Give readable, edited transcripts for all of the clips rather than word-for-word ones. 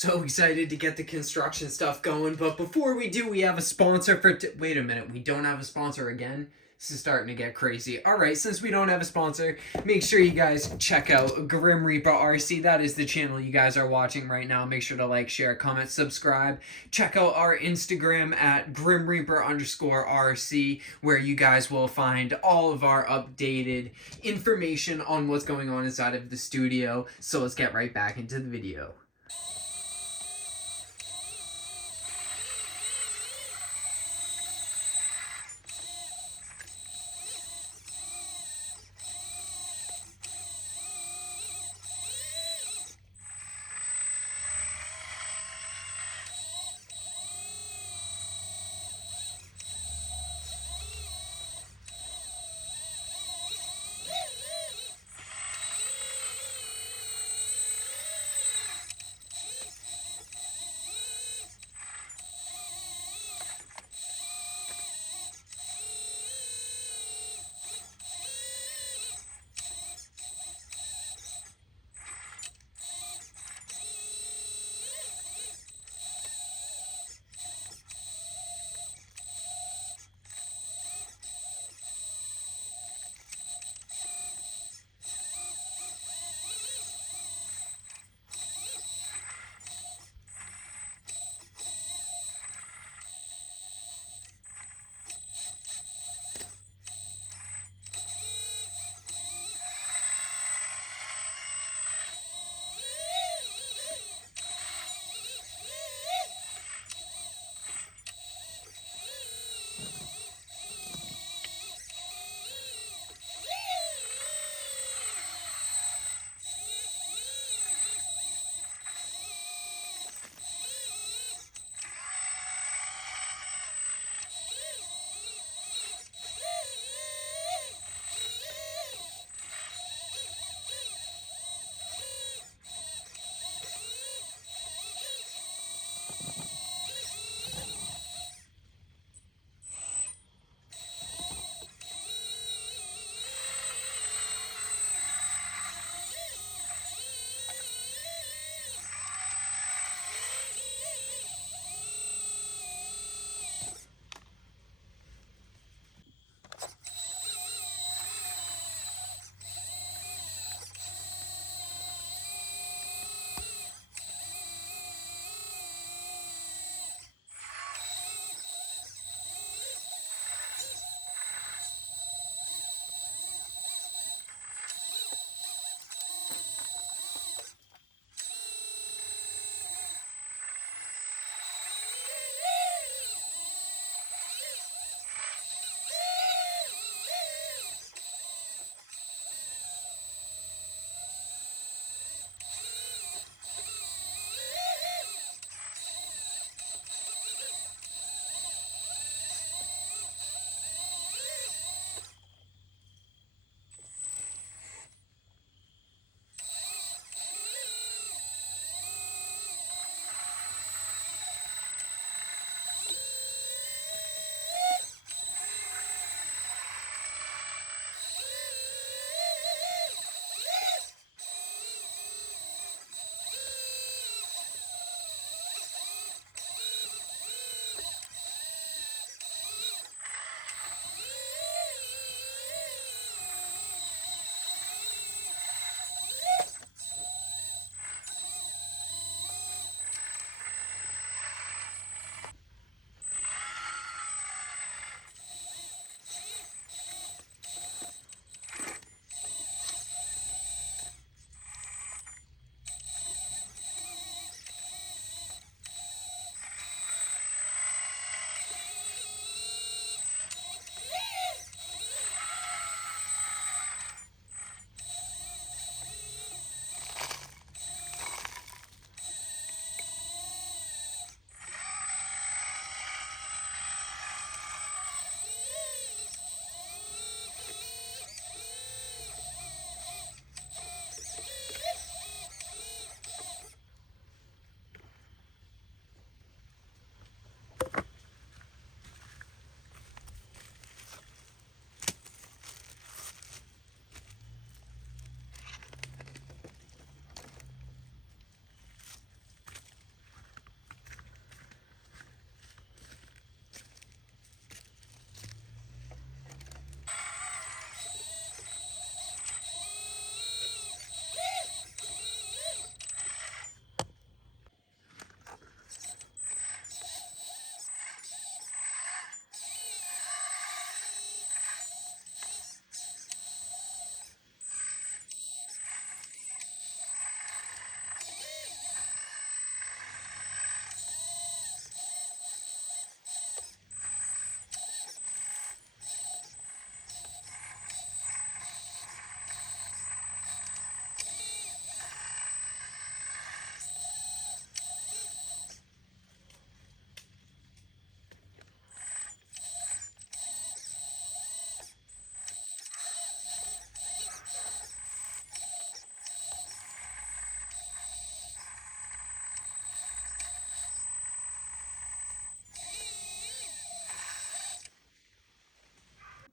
So excited to get the construction stuff going, but before we do, we have a sponsor for wait a minute, we don't have a sponsor again? This is starting to get crazy. Alright, since we don't have a sponsor, make sure you guys check out Grim Reaper RC. That is the channel you guys are watching right now. Make sure to like, share, comment, subscribe. Check out our Instagram at GrimReaper_RC, where you guys will find all of our updated information on what's going on inside of the studio. So let's get right back into the video.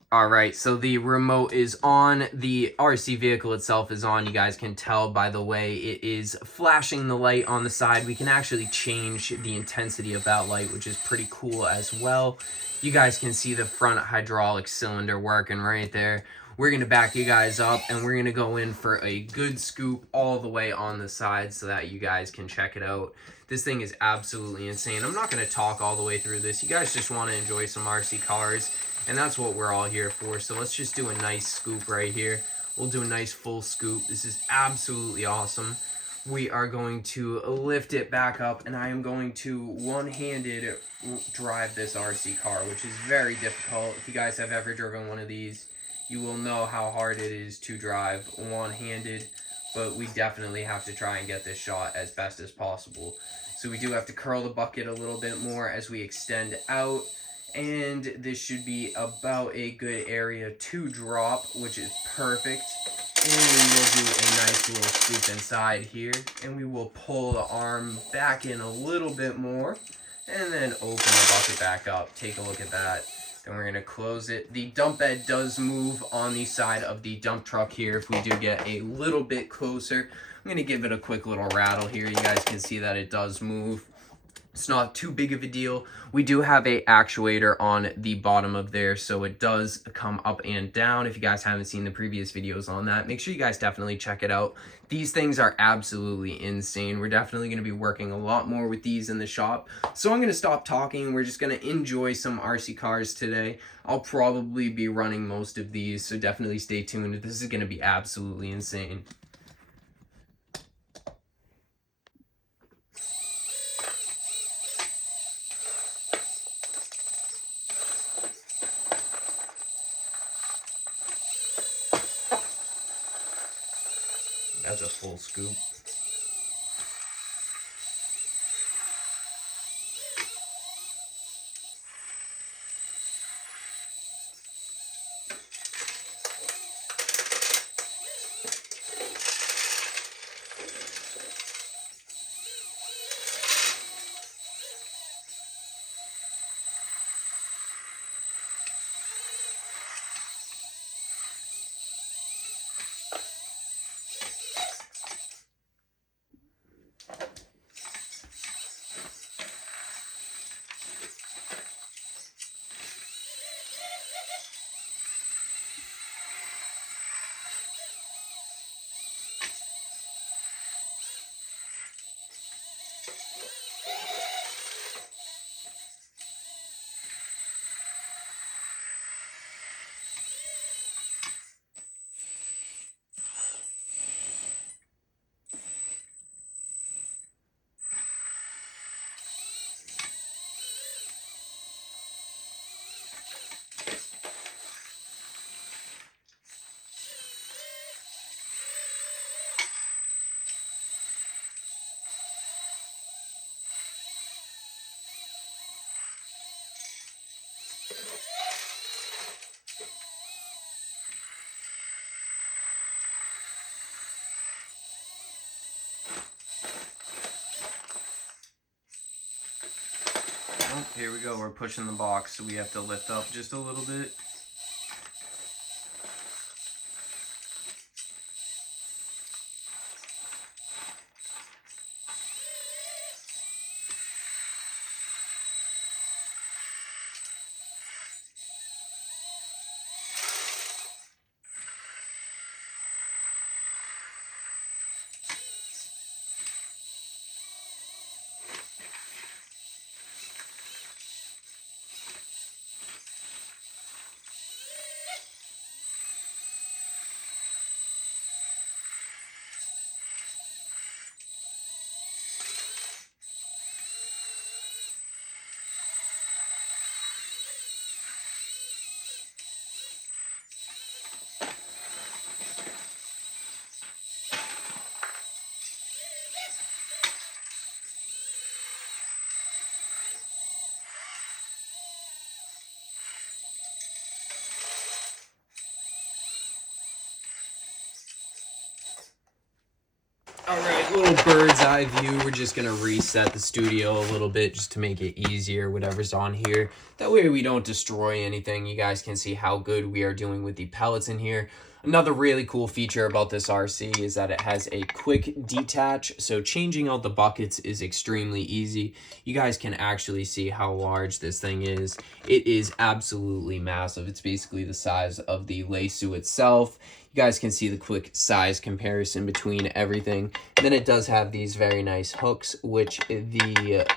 All right, so the remote is on. The RC vehicle itself is on. You guys can tell by the way it is flashing the light on the side. We can actually change the intensity of that light, which is pretty cool as well. You guys can see the front hydraulic cylinder working right there. We're going to back you guys up, and we're going to go in for a good scoop all the way on the side so that you guys can check it out. This thing is absolutely insane. I'm not going to talk all the way through this. You guys just want to enjoy some RC cars. And that's what we're all here for. So let's just do a nice scoop right here. We'll do a nice full scoop. This is absolutely awesome. We are going to lift it back up, and I am going to one-handed drive this RC car, which is very difficult. If you guys have ever driven one of these, you will know how hard it is to drive one-handed, but we definitely have to try and get this shot as best as possible. So we do have to curl the bucket a little bit more as we extend out. And this should be about a good area to drop, which is perfect. And we will do a nice little scoop inside here. And we will pull the arm back in a little bit more. And then open the bucket back up. Take a look at that. Then we're going to close it. The dump bed does move on the side of the dump truck here if we do get a little bit closer. I'm going to give it a quick little rattle here. You guys can see that it does move. It's not too big of a deal. We do have a actuator on the bottom of there, so it does come up and down. If you guys haven't seen the previous videos on that, make sure you guys definitely check it out. These things are absolutely insane. We're definitely going to be working a lot more with these in the shop. So I'm going to stop talking. We're just going to enjoy some RC cars today. I'll probably be running most of these, so definitely stay tuned. This is going to be absolutely insane. That's a full scoop. Oh, here we go. We're pushing the box, so we have to lift up just a little bit. Alright, little bird's eye view. We're just going to reset the studio a little bit just to make it easier, whatever's on here. That way we don't destroy anything. You guys can see how good we are doing with the pellets in here. Another really cool feature about this RC is that it has a quick detach, so changing out the buckets is extremely easy. You guys can actually see how large this thing is. It is absolutely massive. It's basically the size of the Leisu itself. You guys can see the quick size comparison between everything. And then it does have these very nice hooks, which the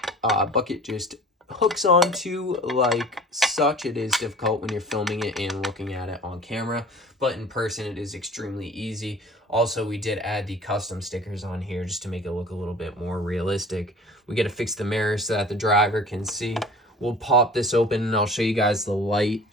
bucket just hooks onto like such. It is difficult when you're filming it and looking at it on camera, but in person it is extremely easy. Also, we did add the custom stickers on here just to make it look a little bit more realistic. We got to fix the mirror so that the driver can see. We'll pop this open and I'll show you guys the light.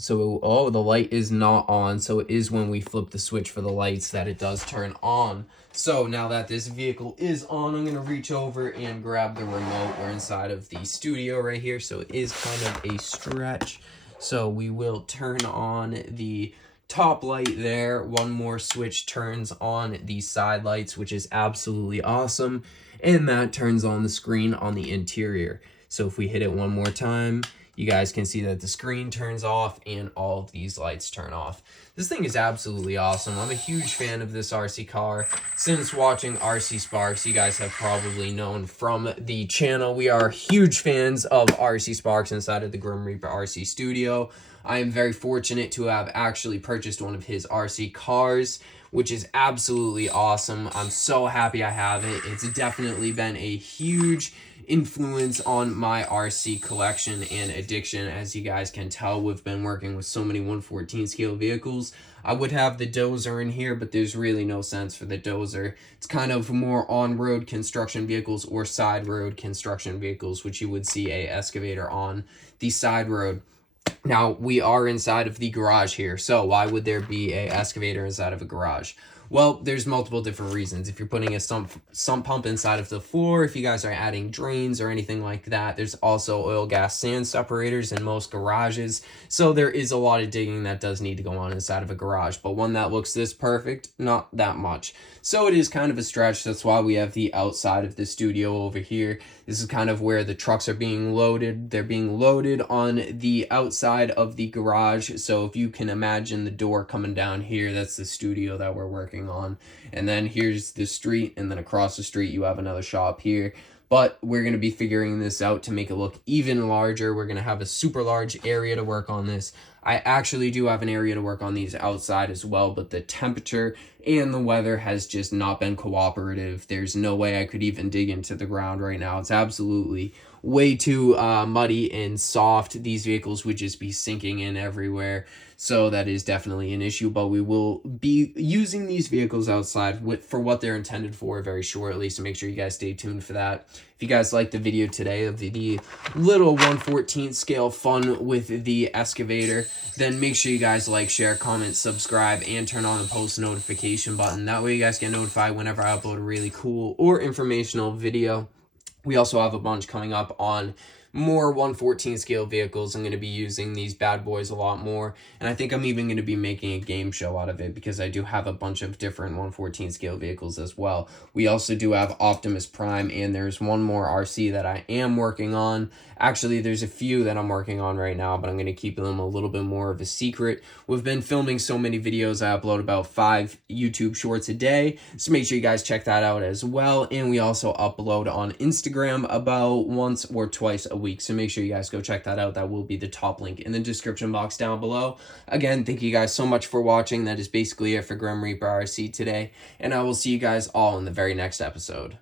So, oh, the light is not on. So it is when we flip the switch for the lights that it does turn on. So now that this vehicle is on, I'm going to reach over and grab the remote. We're inside of the studio right here. So it is kind of a stretch. So we will turn on the top light there. One more switch turns on the side lights, which is absolutely awesome. And that turns on the screen on the interior. So if we hit it one more time, you guys can see that the screen turns off and all of these lights turn off. This thing is absolutely awesome. I'm a huge fan of this RC car. Since watching RC Sparks, you guys have probably known from the channel, we are huge fans of RC Sparks inside of the Grim Reaper RC studio. I am very fortunate to have actually purchased one of his RC cars, which is absolutely awesome. I'm so happy I have it. It's definitely been a huge influence on my RC collection and addiction. As you guys can tell, we've been working with so many 114 scale vehicles. I would have the dozer in here, but there's really no sense for the dozer. It's kind of more on-road construction vehicles or side road construction vehicles, which you would see a excavator on the side road. Now, we are inside of the garage here, so why would there be a excavator inside of a garage? Well, there's multiple different reasons. If you're putting a sump pump inside of the floor, if you guys are adding drains or anything like that, there's also oil, gas, sand separators in most garages. So there is a lot of digging that does need to go on inside of a garage, but one that looks this perfect, not that much. So it is kind of a stretch. That's why we have the outside of the studio over here. This is kind of where the trucks are being loaded. They're being loaded on the outside of the garage. So if you can imagine the door coming down here, that's the studio that we're working on. And then here's the street, and then across the street you have another shop here. But we're going to be figuring this out to make it look even larger. We're going to have a super large area to work on this. I actually do have an area to work on these outside as well, but the temperature and the weather has just not been cooperative. There's no way I could even dig into the ground right now. It's absolutely way too muddy and soft. These vehicles would just be sinking in everywhere. So that is definitely an issue, but we will be using these vehicles outside for what they're intended for very shortly. So make sure you guys stay tuned for that. If you guys liked the video today of the little 1/14 scale fun with the excavator, then make sure you guys like, share, comment, subscribe, and turn on the post notification button. That way you guys get notified whenever I upload a really cool or informational video. We also have a bunch coming up on more 1/14 scale vehicles. I'm going to be using these bad boys a lot more, and I think I'm even going to be making a game show out of it because I do have a bunch of different 1/14 scale vehicles as well. We also do have Optimus Prime, and there's one more RC that I am working on. Actually, there's a few that I'm working on right now, but I'm going to keep them a little bit more of a secret. We've been filming so many videos. I upload about 5 YouTube shorts a day, so make sure you guys check that out as well. And we also upload on Instagram about once or twice a week, so make sure you guys go check that out. That will be the top link in the description box down below. Again, thank you guys so much for watching. That is basically it for Grim Reaper RC today, and I will see you guys all in the very next episode.